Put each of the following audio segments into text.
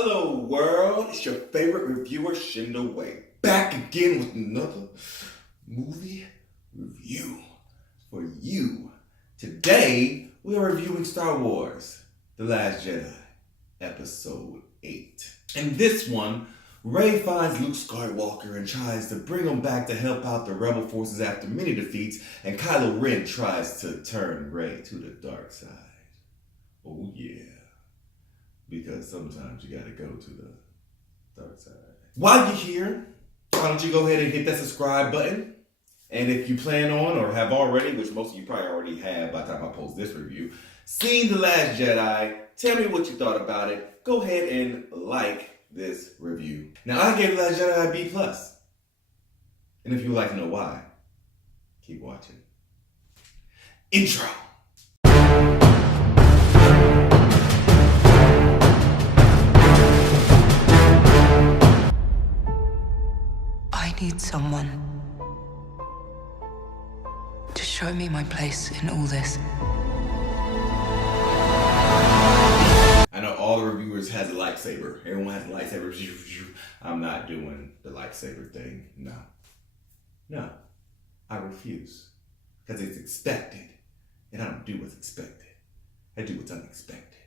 Hello world, it's your favorite reviewer Shyndoway, back again with another movie review for you. Today, we are reviewing Star Wars, The Last Jedi, Episode 8. In this one, Rey finds Luke Skywalker and tries to bring him back to help out the rebel forces after many defeats, and Kylo Ren tries to turn Rey to the dark side. Oh yeah. Because sometimes you gotta go to the dark side. While you're here, why don't you go ahead and hit that subscribe button? And if you plan on or have already, which most of you probably already have by the time I post this review, seen The Last Jedi, tell me what you thought about it. Go ahead and like this review. Now I gave The Last Jedi a B+. And if you would like to know why, keep watching. Intro. I need someone to show me my place in all this. I know all the reviewers has a lightsaber. Everyone has a lightsaber. I'm not doing the lightsaber thing. No. I refuse. Because it's expected. And I don't do what's expected. I do what's unexpected.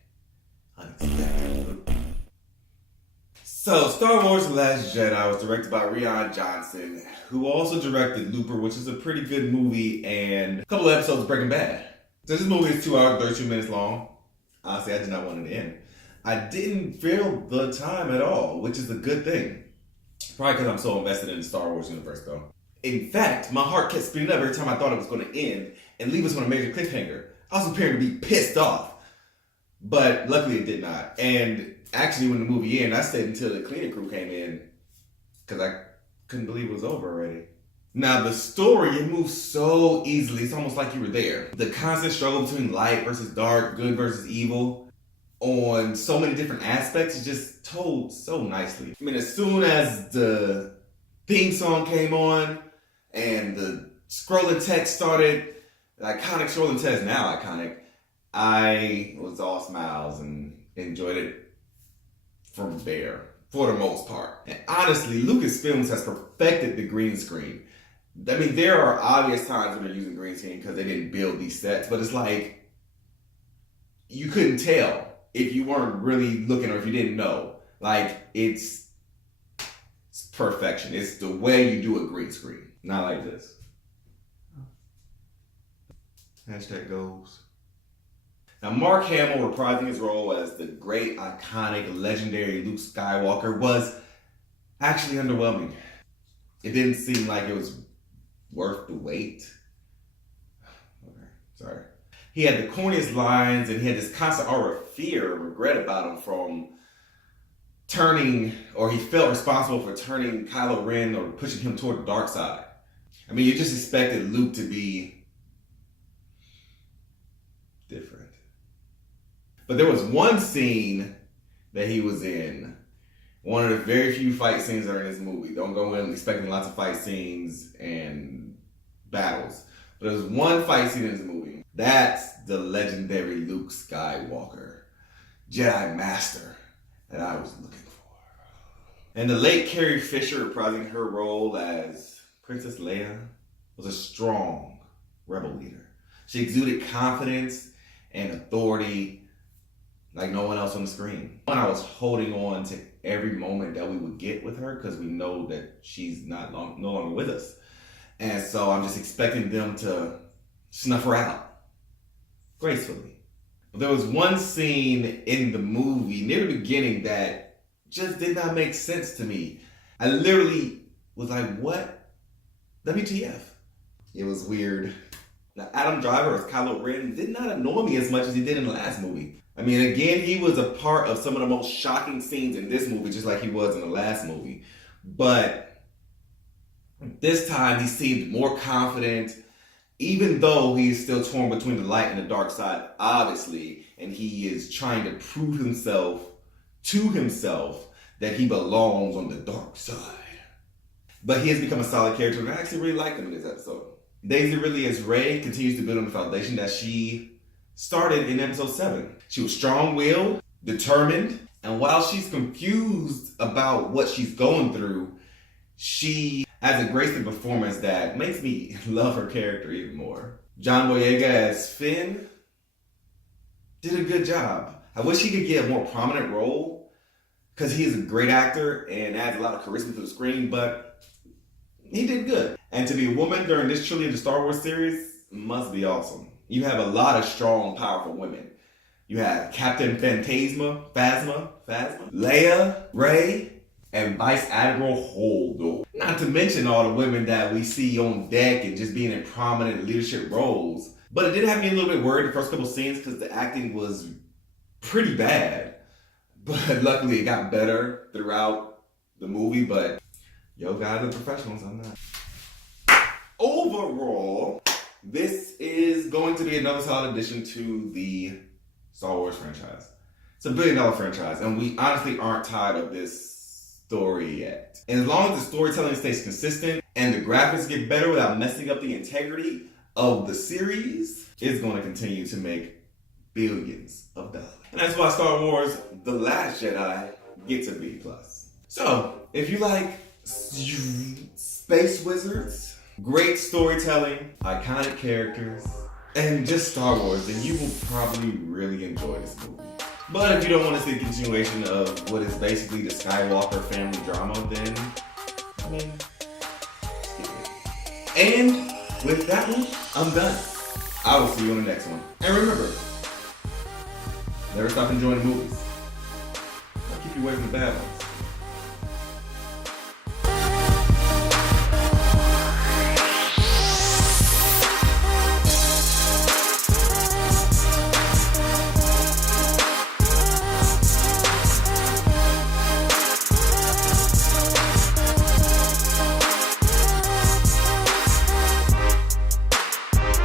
So, Star Wars The Last Jedi was directed by Rian Johnson, who also directed Looper, which is a pretty good movie, and a couple of episodes of Breaking Bad. So this movie is 2 hours, 32 minutes long. Honestly, I did not want it to end. I didn't feel the time at all, which is a good thing. Probably because I'm so invested in the Star Wars universe, though. In fact, my heart kept speeding up every time I thought it was going to end and leave us on a major cliffhanger. I was preparing to be pissed off. But luckily it did not. And actually, when the movie ended, I stayed until the cleaning crew came in because I couldn't believe it was over already. Now, the story, it moves so easily. It's almost like you were there. The constant struggle between light versus dark, good versus evil, on so many different aspects, is just told so nicely. I mean, as soon as the theme song came on and the scrolling text started, the iconic scrolling text, now iconic, I was all smiles and enjoyed it from there, for the most part. And honestly, Lucasfilms has perfected the green screen. I mean, there are obvious times when they're using green screen because they didn't build these sets, but it's like, you couldn't tell if you weren't really looking or if you didn't know. Like, it's perfection. It's the way you do a green screen. Not like this. Hashtag goals. Now, Mark Hamill reprising his role as the great, iconic, legendary Luke Skywalker was actually underwhelming. It didn't seem like it was worth the wait. Okay, sorry. He had the corniest lines and he had this constant aura of fear and regret about him from turning, or he felt responsible for turning Kylo Ren or pushing him toward the dark side. I mean, you just expected Luke to be different. But there was one scene that he was in, one of the very few fight scenes that are in this movie. Don't go in expecting lots of fight scenes and battles. But there's one fight scene in this movie. That's the legendary Luke Skywalker, Jedi Master, that I was looking for. And the late Carrie Fisher reprising her role as Princess Leia was a strong rebel leader. She exuded confidence and authority like no one else on the screen. And I was holding on to every moment that we would get with her because we know that she's no longer with us. And so I'm just expecting them to snuff her out gracefully. But there was one scene in the movie near the beginning that just did not make sense to me. I literally was like, what? WTF? It was weird. Now, Adam Driver as Kylo Ren did not annoy me as much as he did in the last movie. I mean, again, he was a part of some of the most shocking scenes in this movie, just like he was in the last movie. But this time, he seemed more confident, even though he is still torn between the light and the dark side, obviously. And he is trying to prove himself to himself that he belongs on the dark side. But he has become a solid character, and I actually really liked him in this episode. Daisy Ridley as Rey continues to build on the foundation that she started in episode 7. She was strong-willed, determined, And while she's confused about what she's going through, she has a graceful performance that makes me love her character even more. John Boyega as Finn did a good job. I wish he could get a more prominent role because he is a great actor and adds a lot of charisma to the screen, but he did good. And to be a woman during this trilogy of the Star Wars series must be awesome. You have a lot of strong, powerful women. You have Captain Phasma, Leia, Rey, and Vice Admiral Holdo. Not to mention all the women that we see on deck and just being in prominent leadership roles. But it did have me a little bit worried the first couple scenes because the acting was pretty bad. But luckily it got better throughout the movie. But yo, guys are professionals on that. Overall, this is going to be another solid addition to the Star Wars franchise. It's $1 billion franchise, and we honestly aren't tired of this story yet. And as long as the storytelling stays consistent and the graphics get better without messing up the integrity of the series, it's going to continue to make billions of dollars. And that's why Star Wars The Last Jedi gets a B+. So, if you like space wizards, great storytelling, iconic characters, and just Star Wars, then you will probably really enjoy this movie. But if you don't want to see a continuation of what is basically the Skywalker family drama, then, I mean, skip it. And with that one, I'm done. I will see you on the next one. And remember, never stop enjoying the movies. I'll keep you away from the bad ones.